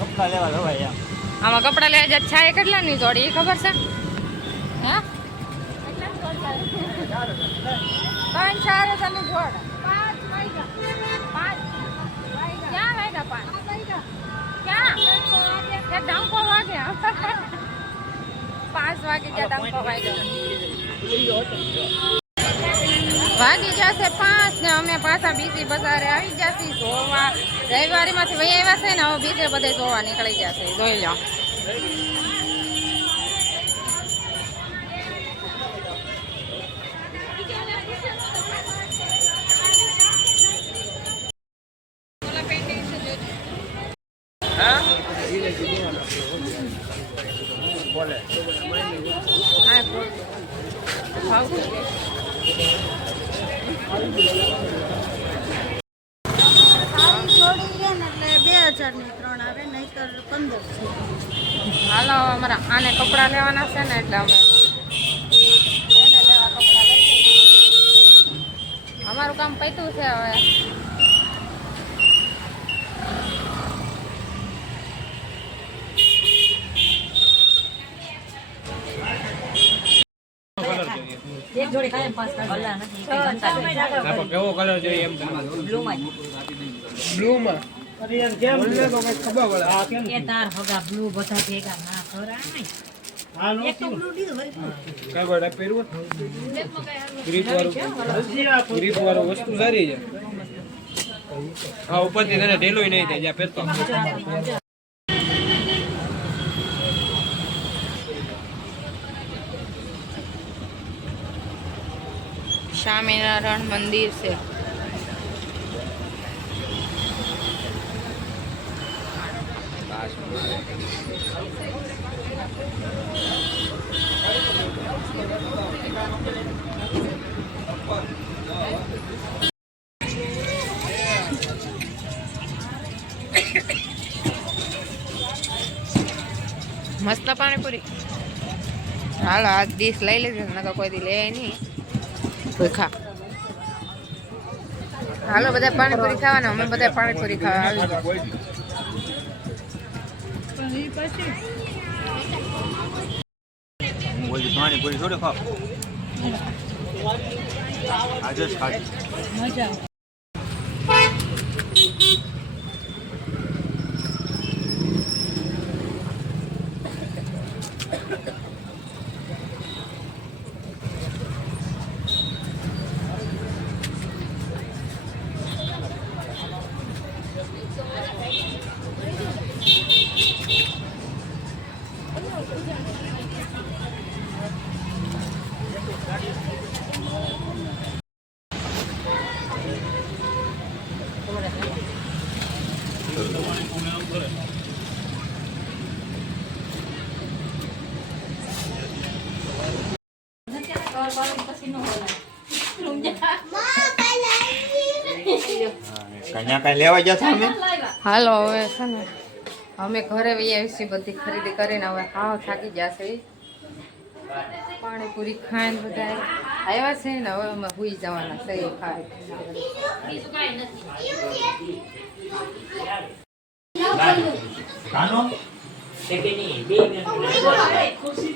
કપડા લેવા જવાય એમ. આમાં કપડા લેવા જાય છાય કેટલાની જોડી એ ખબર છે? હે 3-4 હજારની જોડ. 5 વાગ્યા. ક્યાં વાગ્યા? 5 ક્યાં? કે ડંકો વાગ્યા. 5 વાગે ત્યાં ડંકો વાગ્યો. વાગી જશે 5 ને અમે પાછા બીજી બજારે આવી જશે જોવા. રવિવારી માંથી વહી આવ્યા છે ને હવે બીજે બધે જોવા નીકળી જશે. જોઈ લો. હાલો અમારા આને કપડા લેવાના છે ને એટલે અમે એને લેવા કપડા લઈ અમારું કામ પૈતું છે હવે. એક જોડી કાયમ પાસ કલર નથી કેવો કલર જોઈએ એમ બ્લુ માં અરે યાર કેમ બોલે તો કઈ ખબર પડે આ કેમ એ તાર હગા બ્લુ બધા ભેગા ના ખરા આ નો એક તો બ્લુ દીધું વળી કઈ બડા પહેરવું ગ્રીપ વાળું વસ્તુ સારી છે. હા ઉપરથી તને ઢેલોય નહીં થાય જ્યાં પહેરતો. સ્વામિનારાયણ મંદિર છે. મસ્ત પાણીપુરી. હાલો આજ ડીશ લઈ લેજો ને તો કોઈ દી લે નહીં. ખા હાલો બધા પાણીપુરી ખાવાના. અમે બધા પાણીપુરી ખાવા આવી. પાણીપુરી થોડું ખાવ આજે જ ખાજો. મજા કન્યા કઈ લેવા ગયા છો અમે? હાલો હવે છે ને અમે ઘરે વહી આવી છીએ બધી ખરીદી કરીને. હવે હાવ થાકી ગયા છે. પાણીપુરી ખાઈને બધા આવ્યા છે ને હવે અમે સુઈ જવાના છે. કાનો ખુરશી